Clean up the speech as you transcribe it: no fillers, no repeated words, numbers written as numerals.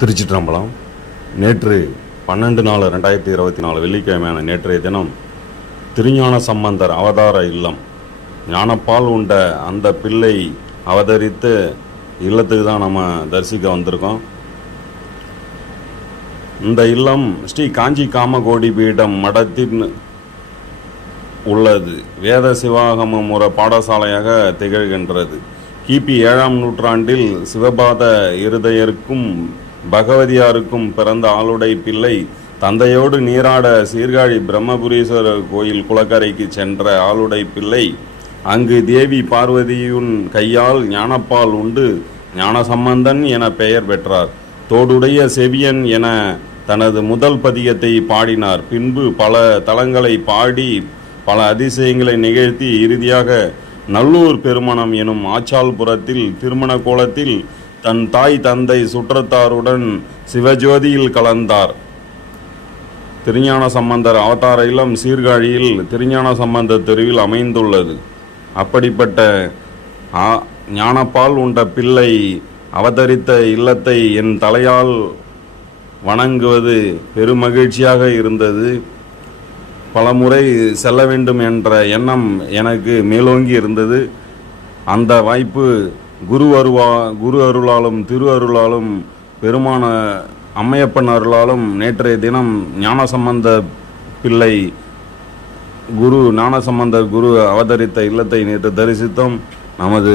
திருச்சிற்றம்பலம். நேற்று 12/4/2024 வெள்ளிக்கிழமையான நேற்றைய தினம் திருஞான சம்பந்தர் அவதார இல்லம் ஞானப்பால் உண்ட அந்த பிள்ளை அவதரித்து இல்லத்துக்கு தான் நம்ம தரிசிக்க வந்திருக்கோம். இந்த இல்லம் ஸ்ரீ காஞ்சி காமகோடி பீடம் மடத்தின் உள்ளது. வேத சிவாகம முற பாடசாலையாக திகழ்கின்றது. கிபி 7ஆம் நூற்றாண்டில் சிவபாத இருதயருக்கும் பகவதியாருக்கும் பிறந்த ஆளுடை பிள்ளை தந்தையோடு நீராட சீர்காழி பிரம்மபுரீஸ்வரர் கோயில் குளக்கரைக்கு சென்ற ஆளுடை பிள்ளை அங்கு தேவி பார்வதியின் கையால் ஞானப்பால் உண்டு ஞானசம்பந்தன் என பெயர் பெற்றார். தோடுடைய செவியன் என தனது முதல் பதிகத்தை பாடினார். பின்பு பல தலங்களை பாடி பல அதிசயங்களை நிகழ்த்தி இறுதியாக நல்லூர் பெருமணம் எனும் ஆச்சால்புரத்தில் திருமண கோலத்தில் தன் தாய் தந்தை சுற்றத்தாருடன் சிவஜோதியில் கலந்தார். திருஞான சம்பந்தர் அவதார இல்லம் சீர்காழியில் திருஞான சம்பந்தர் தெருவில் அமைந்துள்ளது. அப்படிப்பட்ட ஞானப்பால் உண்ட பிள்ளை அவதரித்த இல்லத்தை என் தலையால் வணங்குவது பெருமகிழ்ச்சியாக இருந்தது. பலமுறை செல்ல வேண்டும் என்ற எண்ணம் எனக்கு மேலோங்கி இருந்தது. அந்த வாய்ப்பு குரு அருளாலும் திரு அருளாலும் பெருமான அம்மையப்பன் அருளாலும் நேற்றைய தினம் ஞானசம்பந்த பிள்ளை ஞானசம்பந்தர் குரு அவதரித்த இல்லத்தை நேற்று தரிசித்தோம். நமது